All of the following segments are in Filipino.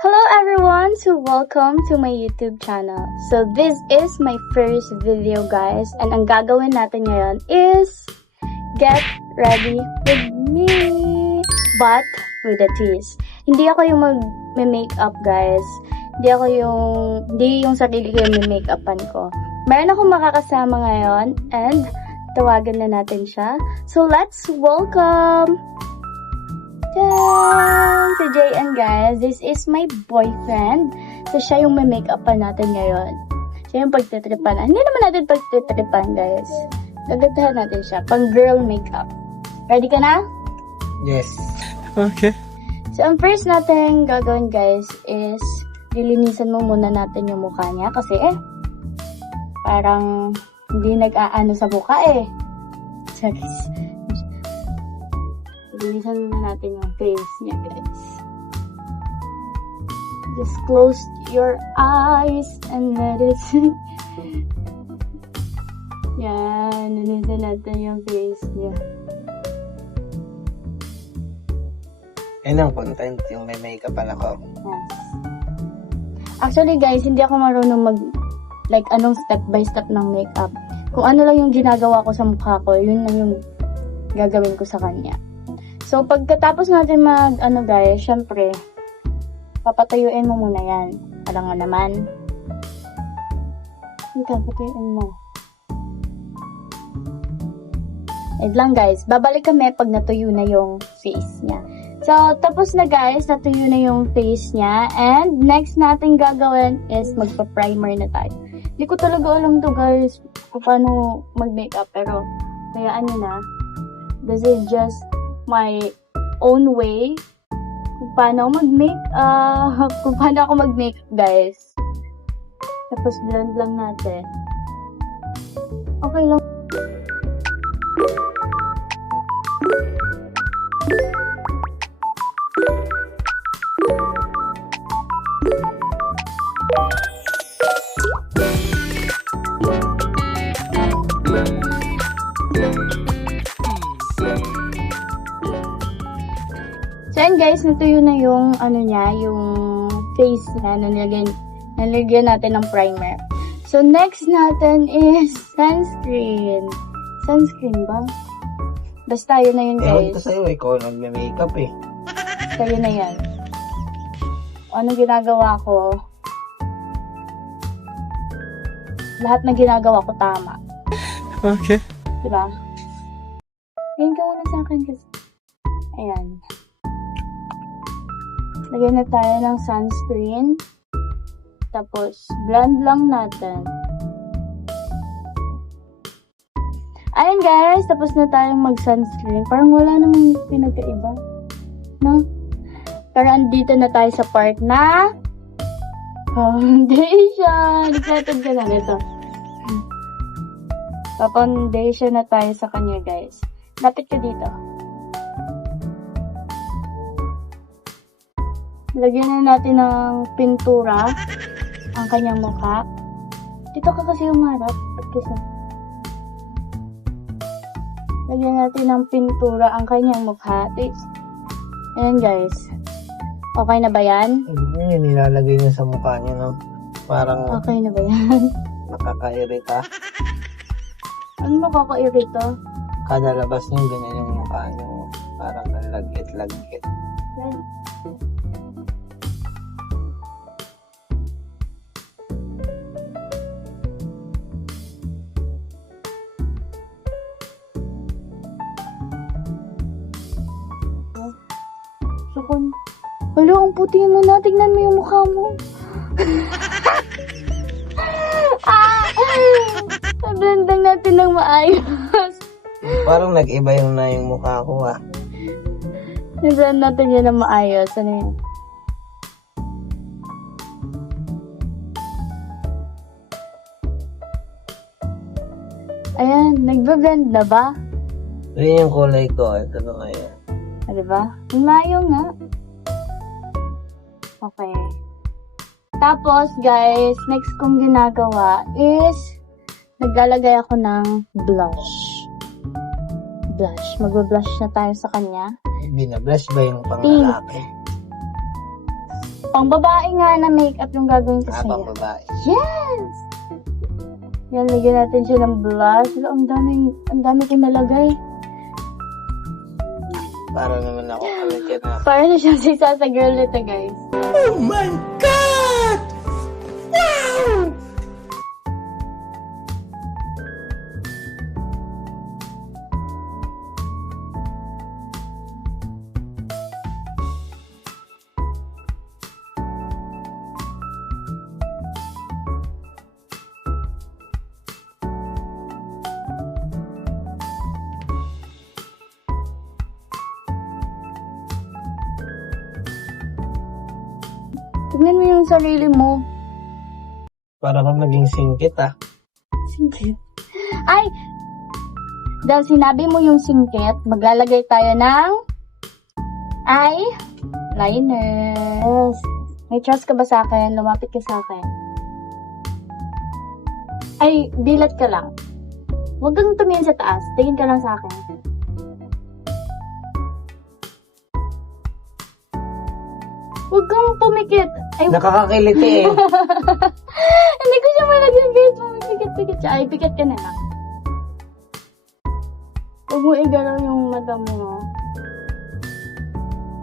Hello everyone, so welcome to my YouTube channel. So this is my first video guys, and ang gagawin natin ngayon is get ready with me, but with a twist. Hindi ako yung mag-makeup guys. Hindi yung sarili ko yung make-upan ko. Meron akong makakasama ngayon and tawagan na natin siya. So let's welcome si JN guys. This is my boyfriend. So siya yung may make-upan natin ngayon. Siya yung pagtitripan. Hindi naman natin pagtitripan guys. Gagandahan natin siya. Pang girl makeup. Ready ka na? Yes. Okay. So ang first natin gagawin guys is lilinisan mo muna natin yung mukha niya. Kasi parang hindi nag-aano sa mukha Charis. Linisan na natin yung face niya, guys. Just close your eyes and let it Yan, linisan natin yung face niya. Yan ang content, yung may makeup ako. Yes. Actually, guys, hindi ako marunong anong step by step ng makeup. Kung ano lang yung ginagawa ko sa mukha ko, yun lang yung gagawin ko sa kanya. So, pagkatapos natin guys, syempre, papatuyuin mo muna yan. Alam nga naman. Papatuyuin mo. Wait lang guys, babalik kami pag natuyo na yung face niya. So, tapos na guys, natuyo na yung face niya. And, next natin gagawin is magpa-primer na tayo. Hindi ko talaga alam to guys, kung paano mag-makeup. Pero, kayaan nyo na. This is just my own way kung paano ako mag-make guys. Tapos blend lang natin. Okay lang. So, and guys, natuyo na yung, yung face na nalagyan natin ng primer. So, next natin is sunscreen. Sunscreen ba? Basta yun na yun, Ewan guys. ko sa'yo, ikaw nagme-makeup Basta yun na yan. Anong ginagawa ko? Lahat na ginagawa ko tama. Okay. Diba? Ngayon ka muna sa akin kasi. Ayan. Lagyan na tayo ng sunscreen. Tapos, blend lang natin. Ayan guys, tapos na tayong mag-sunscreen. Parang wala namang pinagkaiba. No? Pero andito na tayo sa part na foundation. Excited ka na nito. Pa-foundation na tayo sa kanya guys. Lapit ka dito. Lagyan na natin ng pintura ang kanyang mukha. Dito ka kasi umarap. Lagyan natin ng pintura ang kanyang mukha. Ayan guys. Okay na ba yan? Hindi yun, nilalagay niya sa mukha niya, no? Parang Okay na ba yan? nakakairita. Ano makaka-irito? Kada labas niyo, ganyan yung mukha niyo. Parang nalagkit-lagkit. Yan. Sukon. Hala, ang puti mo na. Tignan mo yung mukha mo. Nablendang natin ng maayos. Parang nag-iba yung na yung mukha ko, Nablend natin yan ng maayos. Ano yun? Ayan, nagbe-blend na ba? Yun yung kulay ko. Ito na kaya. Diba? Mayo nga. Okay. Tapos, guys, next kong ginagawa is naglalagay ako ng blush. Magbe-blush na tayo sa kanya. Binablush ba yung panglalaki? Pang babae nga na makeup yung gagawin ko sa'yo. Pang babae. Yes! Yan, lagyan natin siya ng blush. Wala, ang dami kong nalagay. Para naman ako ulit yan na. Para na siyang si Sasa Girl ito, guys. Oh my God! Wow! Tignan mo yung sarili mo. Para kang naging singkit ah. Singkit. Ay! Dahil sinabi mo yung singkit, maglalagay tayo ng eyeliner. Yes. May trust ka ba sa akin? Lumapit ka sa akin. Ay, dilat ka lang. Huwag kang tumingin sa taas. Tingin ka lang sa akin. Huwag kang pumikit. Ay, Nakakakiliti eh. hindi ko siya malagyan guys. Pumikit-pikit siya. Ay, pikit ka na lang. Huwag mo igalaw yung mata mo.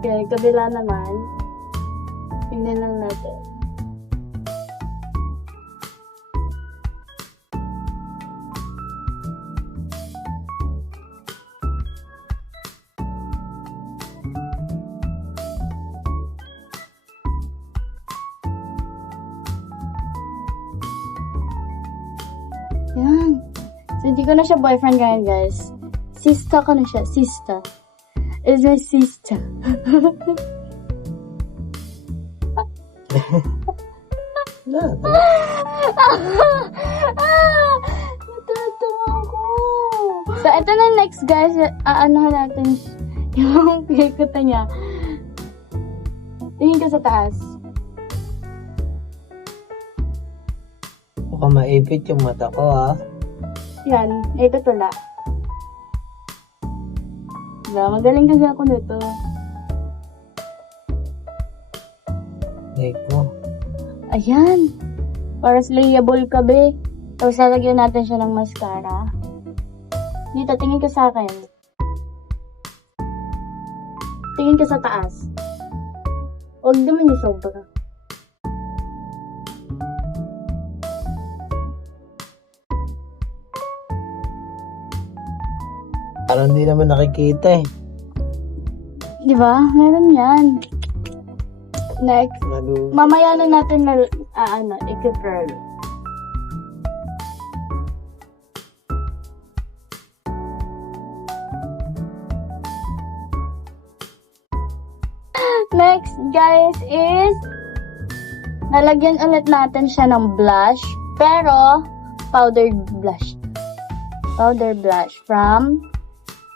Okay, kabila naman. Tingnan lang natin. Yan. So, hindi ko na siya boyfriend ngayon, guys. Sista ko na siya. Sista. Is my sister. Natatawa ko. So, ito na next, guys. Aanohan natin yung pikota niya. Tingin ka sa taas. Mukhang maipit yung mata ko ah. Yan. Ito tula. Magaling kasi ako nito. Like mo. Ayan. Para slayable ka, be. Tapos lalagyan natin siya ng mascara. Dito, tingin ka sa akin. Tingin ka sa taas. Huwag naman yung sobra. Parang hindi naman nakikita eh. Di ba? Meron yan. Next. Mamaya na natin i-curl. Next, guys, is nalagyan ulit natin siya ng blush, pero powdered blush. Powder blush from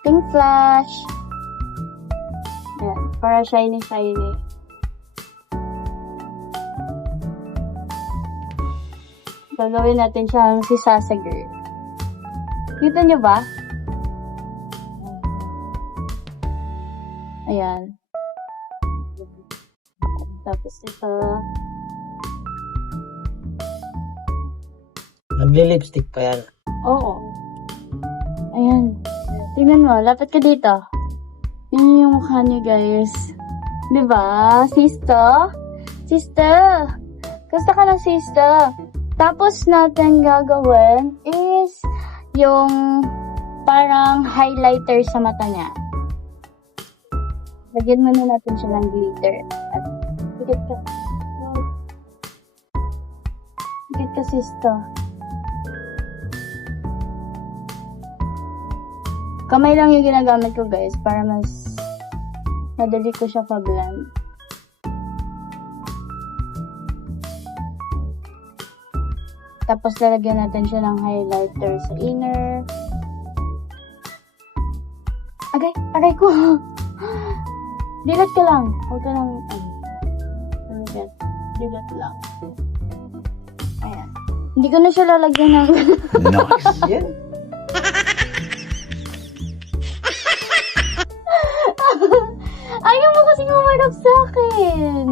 Pink Flash. Ayan, para shiny-shiny. Gagawin natin siyang si Sasa Girl. Kita nyo ba? Ayan. Tapos ito. Nagli-lipstick pa yan. Oo. Ayan. Tingnan mo, lapit ka dito. Yun yung mukha niya, guys. Diba? Sister? Sister! Gusto ka ng sister? Tapos natin gagawin is yung parang highlighter sa mata niya. Lagyan muna natin siya ng glitter. At pikit ka. Pikit ka, sister. Kamay lang yung ginagamit ko, guys, para mas madali ko siya pa-blend. Tapos lalagyan natin siya ng highlighter sa inner. Agay ko! Dilat ka lang. Huwag ka lang, dilat lang. Ayan. Hindi ko na siya lalagyan ng... Nice. Yan. Ayaw mo kasing umarap sa akin.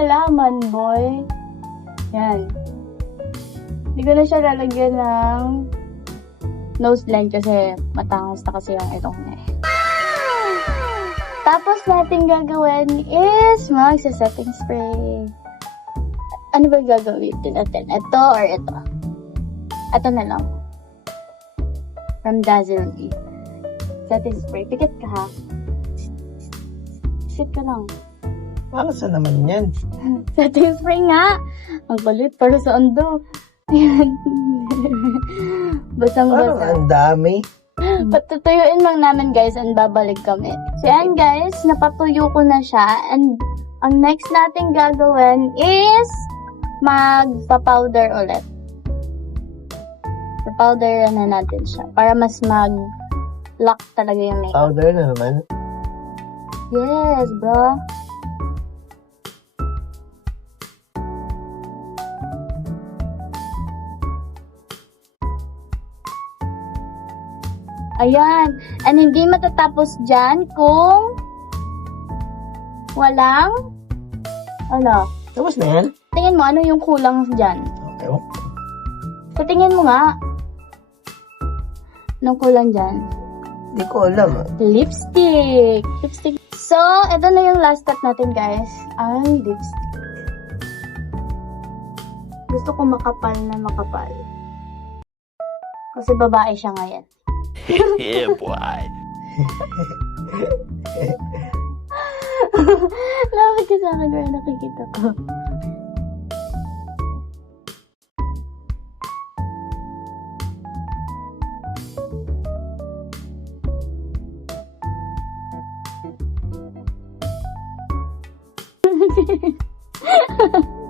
halaman, boy. Yan. Hindi ko na siya lalagyan ng nose line kasi matangos na kasi yung itong eh. Tapos natin gagawin is magsa-setting spray. Ano ba gagawin natin? Ito or ito? Ito na lang. From Dazzle Me. Setting spray. Pikit ka ha. Sit ka lang. Para sa naman yan? Setting spray nga. Ang balit para sa ando. Ayan. Basang-basa. Parang ang dami. Patutuyuin lang namin guys and babalik kami. So yan guys, napatuyo ko na siya and ang next natin gagawin is magpa-powder ulit. Pa-powder na natin siya para mas mag-lock talaga yung makeup. Powder na naman. Yes, bro. Ayan. And hindi matatapos dyan kung walang ano. Tapos na yan? Tingin mo, ano yung kulang dyan? Okay. So, tingin mo nga. Anong kulang dyan? Hindi ko alam. Lipstick. Lipstick. So, ito na yung last step natin, guys. Ang lipstick. Gusto ko makapal na makapal. Kasi babae siya ngayon. Yeah, boy. Lapit ka sa akin, wala nakikita ko.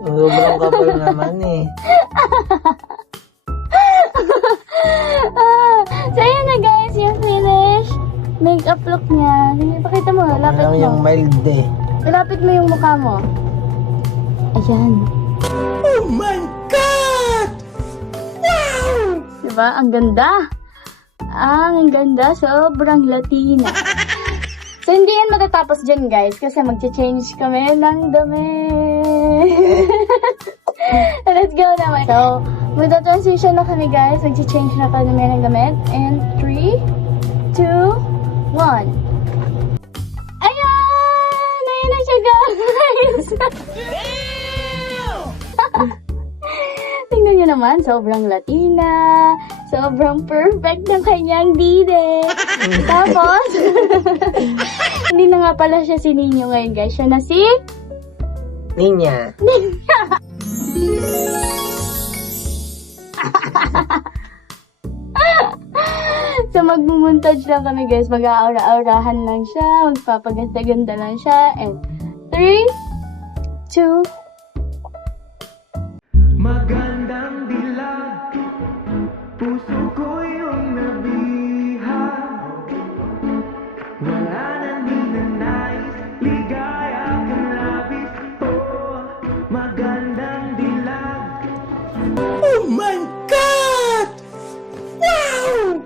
Sobrang kapal naman eh. So, ayan na guys, yung finish makeup look niya. Sige, pakita mo, lapit Parang mo. yung mild eh. Lapit mo yung mukha mo. Ayan. Oh my God! Wow! Diba? Ang ganda. Ang ganda. Sobrang Latina. So, hindi yan matatapos dyan, guys. Kasi mag-change kami ng damit. Let's go naman. So, magta-transition na kami, guys. Mag-change na kami ng damit. And 3, 2, 1. Ayan! Ayan na siya, guys! Tingnan nyo naman, sobrang Latina, sobrang perfect ng kanyang dide. Tapos, hindi na nga pala siya si Nino ngayon, guys. Siya na si... Ninya. So, magmumontage lang kami, guys. Mag-aura-aurahan lang siya. Magpapaganda-ganda lang siya. And 3, 2, Magandang dilag, puso ko yung nabihag. Wala nang ninanais, ligaya kang labis. Oh, magandang dilag. Oh my God! Wow!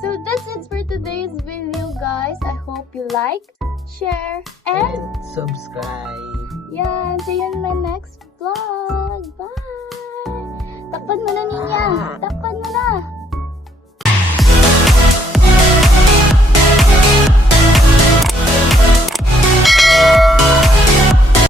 So that's it for today's video, guys. I hope you like, share, and Subscribe.